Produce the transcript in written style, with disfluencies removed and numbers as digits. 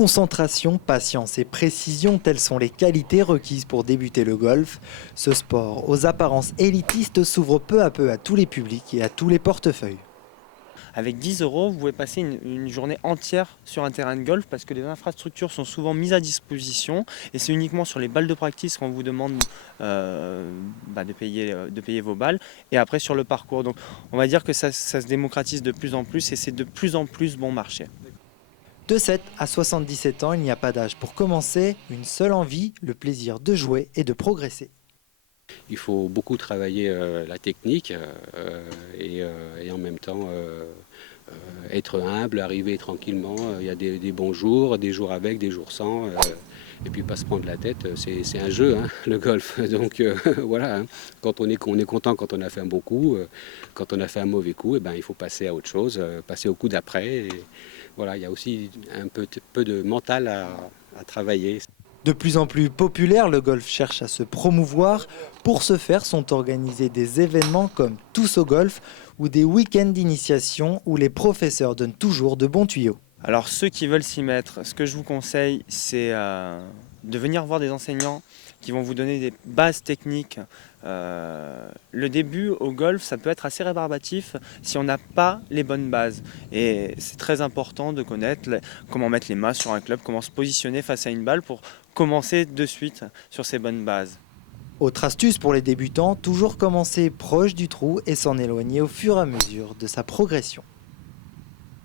Concentration, patience et précision, telles sont les qualités requises pour débuter le golf. Ce sport, aux apparences élitistes, s'ouvre peu à peu à tous les publics et à tous les portefeuilles. Avec 10 euros, vous pouvez passer une journée entière sur un terrain de golf parce que les infrastructures sont souvent mises à disposition et c'est uniquement sur les balles de practice qu'on vous demande de payer vos balles et après sur le parcours. Donc on va dire que ça se démocratise de plus en plus et c'est de plus en plus bon marché. De 7 à 77 ans, il n'y a pas d'âge pour commencer, une seule envie, le plaisir de jouer et de progresser. Il faut beaucoup travailler la technique et en même temps être humble, arriver tranquillement. Il y a des bons jours, des jours avec, des jours sans. Et puis pas se prendre la tête, c'est un jeu, hein, le golf. Donc voilà, hein. Quand on est content quand on a fait un bon coup, quand on a fait un mauvais coup, eh ben, il faut passer à autre chose, passer au coup d'après. Et voilà, il y a aussi un peu de mental à travailler. De plus en plus populaire, le golf cherche à se promouvoir. Pour ce faire, sont organisés des événements comme Tous au golf ou des week-ends d'initiation où les professeurs donnent toujours de bons tuyaux. Alors ceux qui veulent s'y mettre, ce que je vous conseille, c'est de venir voir des enseignants qui vont vous donner des bases techniques. Le début au golf, ça peut être assez rébarbatif si on n'a pas les bonnes bases. Et c'est très important de connaître comment mettre les mains sur un club, comment se positionner face à une balle pour commencer de suite sur ces bonnes bases. Autre astuce pour les débutants, toujours commencer proche du trou et s'en éloigner au fur et à mesure de sa progression.